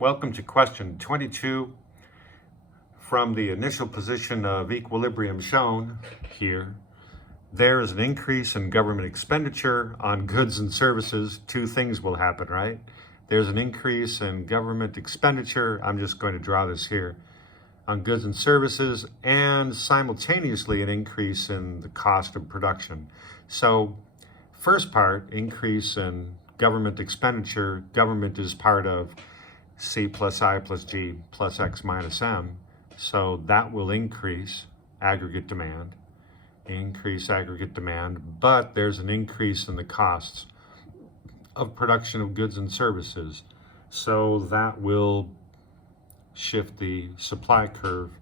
Welcome to question 22. From the initial position of equilibrium shown here, there is an increase in government expenditure on goods and services. Two things will happen, right? There's an increase in government expenditure, I'm just going to draw this here, on goods and services, and simultaneously an increase in the cost of production. So first part, increase in government expenditure. Government is part of C plus I plus G plus X minus M. So that will increase aggregate demand, but there's an increase in the costs of production of goods and services. So that will shift the supply curve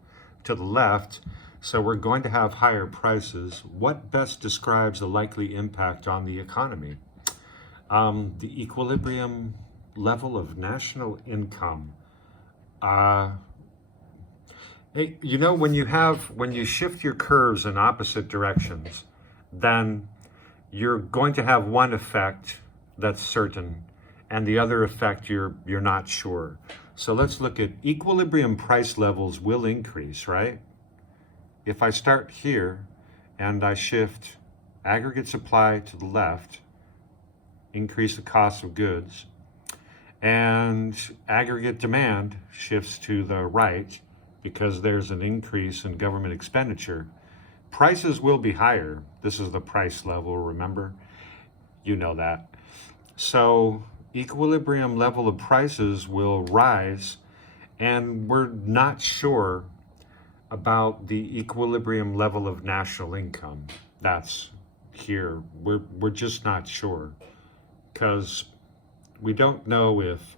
to the left. So we're going to have higher prices. What best describes the likely impact on the economy? The equilibrium level of national income. You know, when you shift your curves in opposite directions, then you're going to have one effect that's certain, and the other effect you're not sure. So let's look at equilibrium. Price levels will increase, right? If I start here and I shift aggregate supply to the left, increase the cost of goods, and aggregate demand shifts to the right because there's an increase in government expenditure, prices will be higher. This is the price level, remember? You know that. So equilibrium level of prices will rise, and we're not sure about the equilibrium level of national income. That's here. We're just not sure, because we don't know if,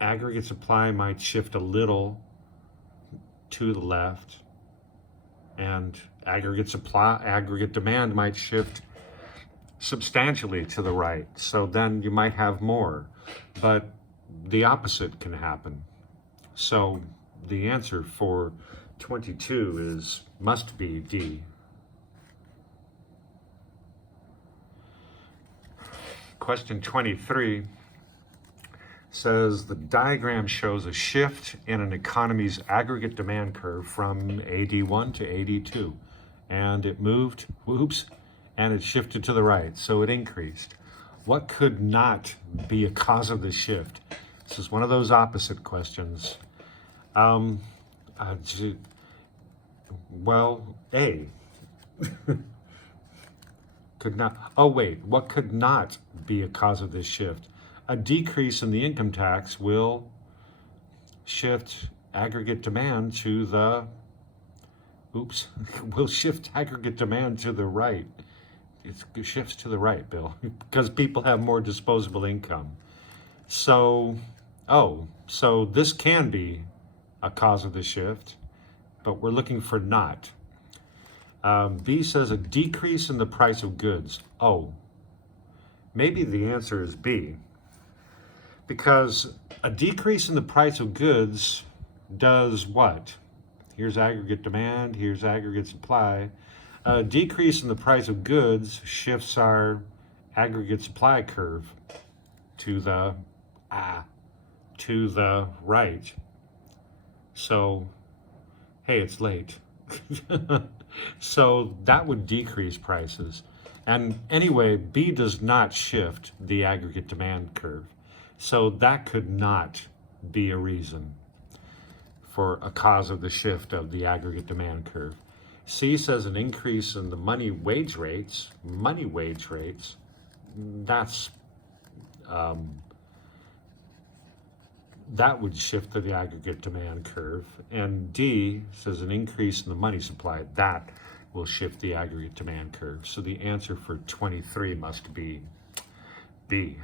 aggregate supply might shift a little to the left, and aggregate demand might shift substantially to the right. So then you might have more, but the opposite can happen. So the answer for 22 must be D. Question 23 says the diagram shows a shift in an economy's aggregate demand curve from AD1 to AD2, and it moved, and it shifted to the right, so it increased. What could not be a cause of the shift? This is one of those opposite questions. Well, A. Could not. Oh wait, what could not be a cause of this shift? A decrease in the income tax will shift aggregate demand to the, will shift aggregate demand to the right. It shifts to the right, Bill, because people have more disposable income. So this can be a cause of the shift, but we're looking for not. B says a decrease in the price of goods. Oh, maybe the answer is B, because a decrease in the price of goods does what? Here's aggregate demand, here's aggregate supply. A decrease in the price of goods shifts our aggregate supply curve to the right. So, hey, it's late. So that would decrease prices. And anyway, B does not shift the aggregate demand curve. So that could not be a reason for a cause of the shift of the aggregate demand curve. C says an increase in the money wage rates, that's, that would shift to the aggregate demand curve. And D says an increase in the money supply, that will shift the aggregate demand curve. So the answer for 23 must be B.